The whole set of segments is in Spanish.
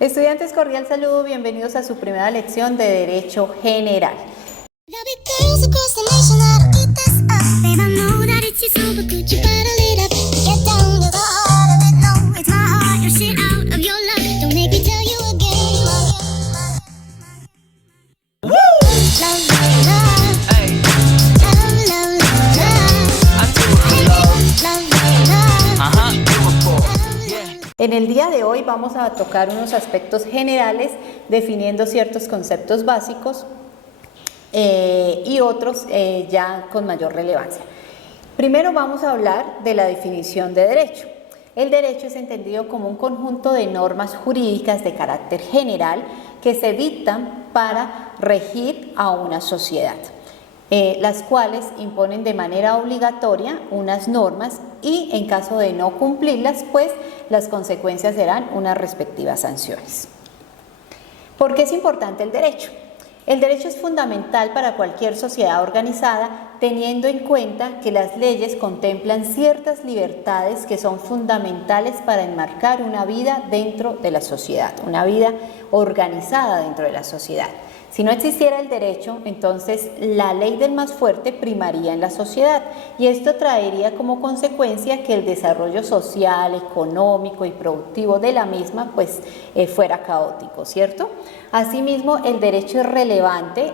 Estudiantes, cordial saludo, bienvenidos a su primera lección de Derecho General. En el día de hoy vamos a tocar unos aspectos generales definiendo ciertos conceptos básicos y otros ya con mayor relevancia. Primero vamos a hablar de la definición de derecho. El derecho es entendido como un conjunto de normas jurídicas de carácter general que se dictan para regir a una sociedad. Las cuales imponen de manera obligatoria unas normas y en caso de no cumplirlas, pues las consecuencias serán unas respectivas sanciones. ¿Por qué es importante el derecho? El derecho es fundamental para cualquier sociedad organizada, teniendo en cuenta que las leyes contemplan ciertas libertades que son fundamentales para enmarcar una vida dentro de la sociedad, una vida organizada dentro de la sociedad. Si no existiera el derecho, entonces la ley del más fuerte primaría en la sociedad y esto traería como consecuencia que el desarrollo social, económico y productivo de la misma pues fuera caótico, ¿cierto? Asimismo, el derecho es relevante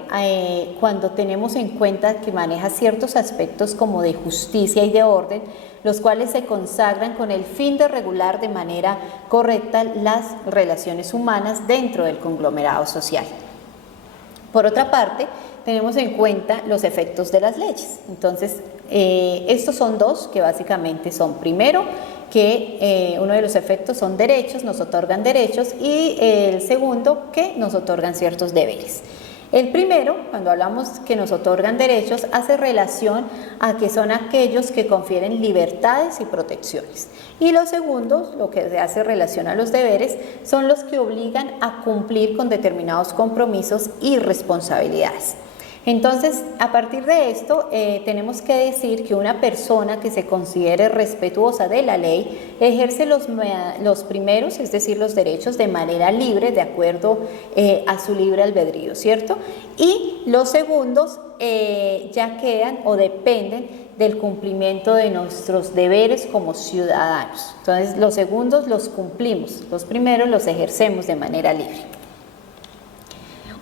cuando tenemos en cuenta que maneja ciertos aspectos como de justicia y de orden, los cuales se consagran con el fin de regular de manera correcta las relaciones humanas dentro del conglomerado social. Por otra parte, tenemos en cuenta los efectos de las leyes. Entonces, estos son dos que básicamente son, primero, que uno de los efectos son derechos, nos otorgan derechos, y el segundo, que nos otorgan ciertos deberes. El primero, cuando hablamos que nos otorgan derechos, hace relación a que son aquellos que confieren libertades y protecciones. Y los segundos, lo que se hace relación a los deberes, son los que obligan a cumplir con determinados compromisos y responsabilidades. Entonces, a partir de esto, tenemos que decir que una persona que se considere respetuosa de la ley ejerce los primeros, es decir, los derechos de manera libre, de acuerdo a su libre albedrío, ¿cierto? Y los segundos ya quedan o dependen del cumplimiento de nuestros deberes como ciudadanos. Entonces, los segundos los cumplimos, los primeros los ejercemos de manera libre.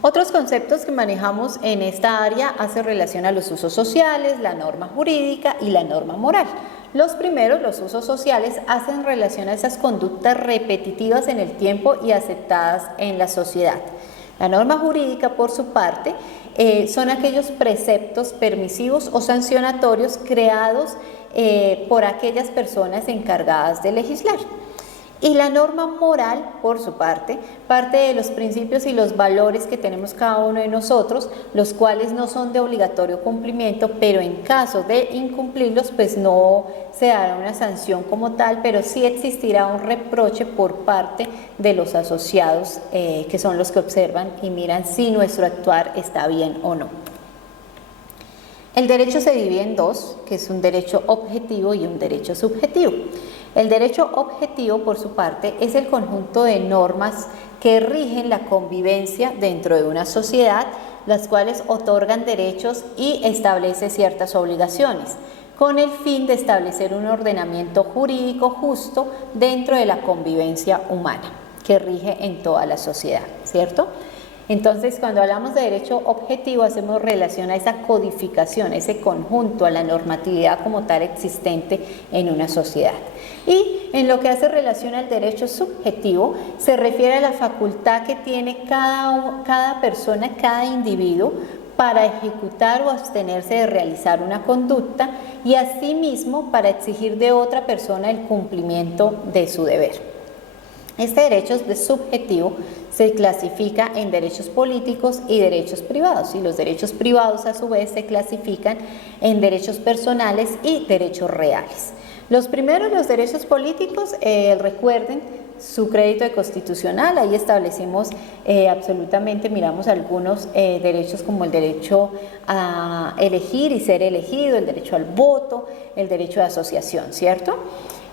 Otros conceptos que manejamos en esta área hacen relación a los usos sociales, la norma jurídica y la norma moral. Los primeros, los usos sociales, hacen relación a esas conductas repetitivas en el tiempo y aceptadas en la sociedad. La norma jurídica, por su parte, son aquellos preceptos permisivos o sancionatorios creados por aquellas personas encargadas de legislar. Y la norma moral, por su parte de los principios y los valores que tenemos cada uno de nosotros, los cuales no son de obligatorio cumplimiento, pero en caso de incumplirlos, pues no se dará una sanción como tal, pero sí existirá un reproche por parte de los asociados, que son los que observan y miran si nuestro actuar está bien o no. El derecho se divide en dos, que es un derecho objetivo y un derecho subjetivo. El derecho objetivo, por su parte, es el conjunto de normas que rigen la convivencia dentro de una sociedad, las cuales otorgan derechos y establece ciertas obligaciones, con el fin de establecer un ordenamiento jurídico justo dentro de la convivencia humana, que rige en toda la sociedad, ¿cierto? Entonces, cuando hablamos de derecho objetivo, hacemos relación a esa codificación, ese conjunto, a la normatividad como tal existente en una sociedad. Y en lo que hace relación al derecho subjetivo, se refiere a la facultad que tiene cada persona, cada individuo, para ejecutar o abstenerse de realizar una conducta y asimismo para exigir de otra persona el cumplimiento de su deber. Este derecho subjetivo se clasifica en derechos políticos y derechos privados, y los derechos privados a su vez se clasifican en derechos personales y derechos reales. Los primeros, los derechos políticos, recuerden su crédito de constitucional, ahí establecimos absolutamente, miramos algunos derechos como el derecho a elegir y ser elegido, el derecho al voto, el derecho de asociación, ¿cierto?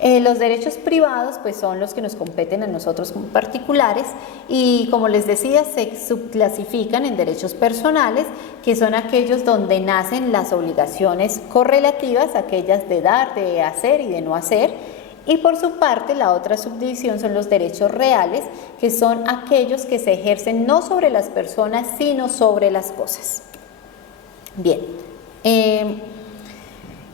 Los derechos privados pues son los que nos competen a nosotros como particulares y como les decía se subclasifican en derechos personales, que son aquellos donde nacen las obligaciones correlativas, aquellas de dar, de hacer y de no hacer. Y por su parte la otra subdivisión son los derechos reales, que son aquellos que se ejercen no sobre las personas sino sobre las cosas. Bien.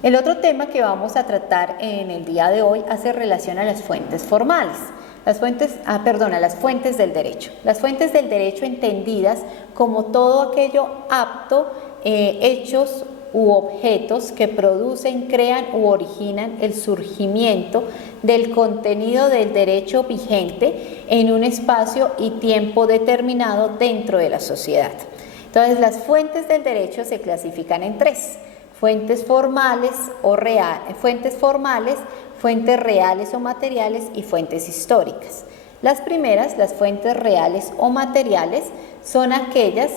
El otro tema que vamos a tratar en el día de hoy hace relación a las fuentes formales, a las fuentes del derecho. Las fuentes del derecho entendidas como todo aquello apto, hechos u objetos que producen, crean u originan el surgimiento del contenido del derecho vigente en un espacio y tiempo determinado dentro de la sociedad. Entonces, las fuentes del derecho se clasifican en tres: fuentes formales, fuentes reales o materiales y fuentes históricas. Las primeras, las fuentes reales o materiales, son aquellas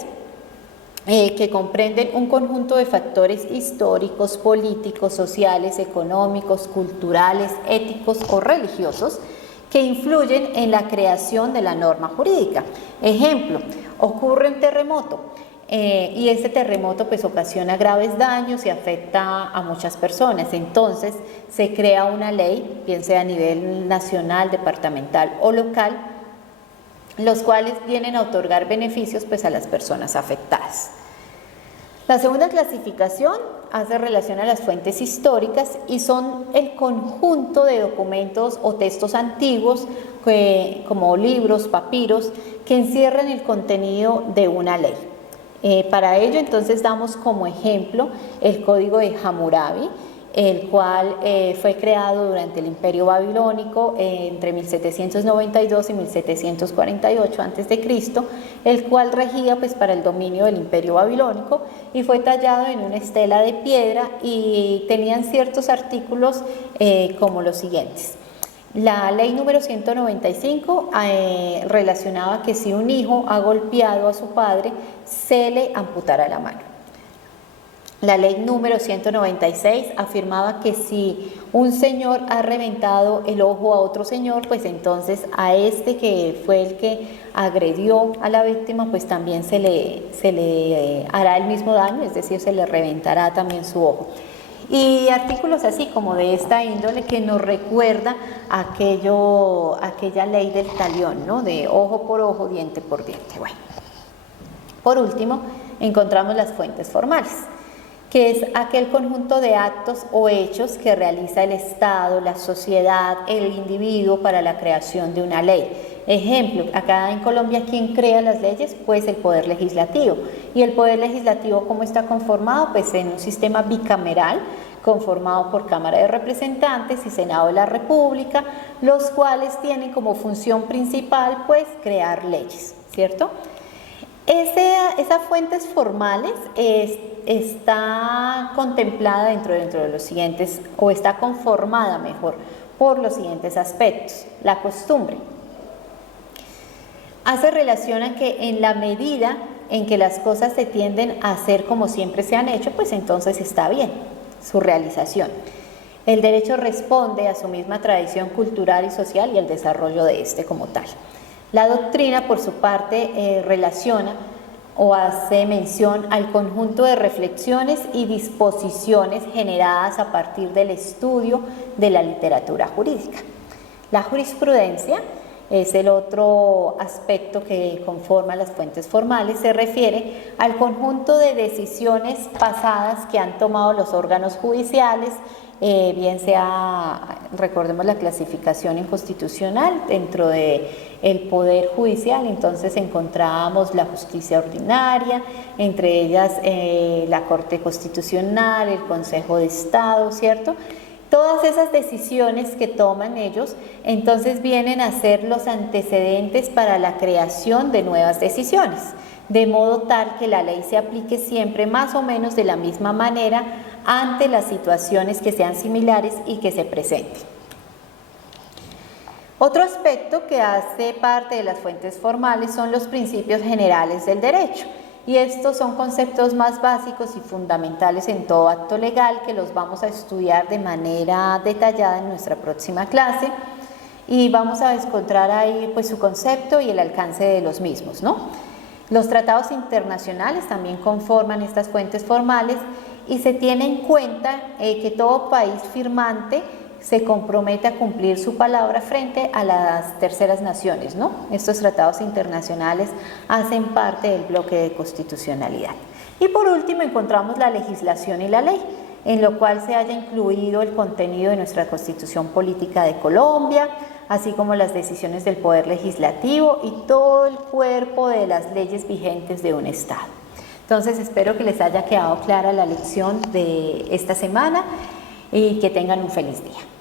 que comprenden un conjunto de factores históricos, políticos, sociales, económicos, culturales, éticos o religiosos que influyen en la creación de la norma jurídica. Ejemplo, ocurre un terremoto. Y este terremoto pues ocasiona graves daños y afecta a muchas personas. Entonces se crea una ley, bien sea a nivel nacional, departamental o local, los cuales vienen a otorgar beneficios pues a las personas afectadas. La segunda clasificación hace relación a las fuentes históricas y son el conjunto de documentos o textos antiguos como libros, papiros, que encierran el contenido de una ley. Para ello entonces damos como ejemplo el Código de Hammurabi, el cual fue creado durante el Imperio Babilónico entre 1792 y 1748 a.C., el cual regía pues para el dominio del Imperio Babilónico y fue tallado en una estela de piedra y tenían ciertos artículos como los siguientes. La ley número 195 relacionaba que si un hijo ha golpeado a su padre, se le amputará la mano. La ley número 196 afirmaba que si un señor ha reventado el ojo a otro señor, pues entonces a este que fue el que agredió a la víctima, pues también se le hará el mismo daño, es decir, se le reventará también su ojo. Y artículos así como de esta índole que nos recuerda aquella ley del talión, ¿no? De ojo por ojo, diente por diente. Bueno, por último, encontramos las fuentes formales, que es aquel conjunto de actos o hechos que realiza el Estado, la sociedad, el individuo para la creación de una ley. Ejemplo, acá en Colombia, ¿quién crea las leyes? Pues el Poder Legislativo. ¿Y el Poder Legislativo cómo está conformado? Pues en un sistema bicameral, conformado por Cámara de Representantes y Senado de la República, los cuales tienen como función principal, pues, crear leyes, ¿cierto? Esas fuentes formales está contemplada dentro de los siguientes, o está conformada mejor, por los siguientes aspectos. La costumbre. Hace relación a que en la medida en que las cosas se tienden a hacer como siempre se han hecho, pues entonces está bien su realización. El derecho responde a su misma tradición cultural y social y el desarrollo de este como tal. La doctrina, por su parte, relaciona o hace mención al conjunto de reflexiones y disposiciones generadas a partir del estudio de la literatura jurídica. La jurisprudencia es el otro aspecto que conforma las fuentes formales, se refiere al conjunto de decisiones pasadas que han tomado los órganos judiciales, bien sea, recordemos la clasificación inconstitucional dentro del Poder Judicial, entonces encontramos la justicia ordinaria, entre ellas la Corte Constitucional, el Consejo de Estado, ¿cierto? Todas esas decisiones que toman ellos, entonces vienen a ser los antecedentes para la creación de nuevas decisiones, de modo tal que la ley se aplique siempre más o menos de la misma manera ante las situaciones que sean similares y que se presenten. Otro aspecto que hace parte de las fuentes formales son los principios generales del derecho. y estos son conceptos más básicos y fundamentales en todo acto legal que los vamos a estudiar de manera detallada en nuestra próxima clase y vamos a encontrar ahí pues su concepto y el alcance de los mismos, ¿no? Los tratados internacionales también conforman estas fuentes formales y se tiene en cuenta que todo país firmante se compromete a cumplir su palabra frente a las terceras naciones, ¿no? Estos tratados internacionales hacen parte del bloque de constitucionalidad. Y por último encontramos la legislación y la ley, en lo cual se haya incluido el contenido de nuestra Constitución Política de Colombia, así como las decisiones del Poder Legislativo y todo el cuerpo de las leyes vigentes de un Estado. Entonces espero que les haya quedado clara la lección de esta semana y que tengan un feliz día.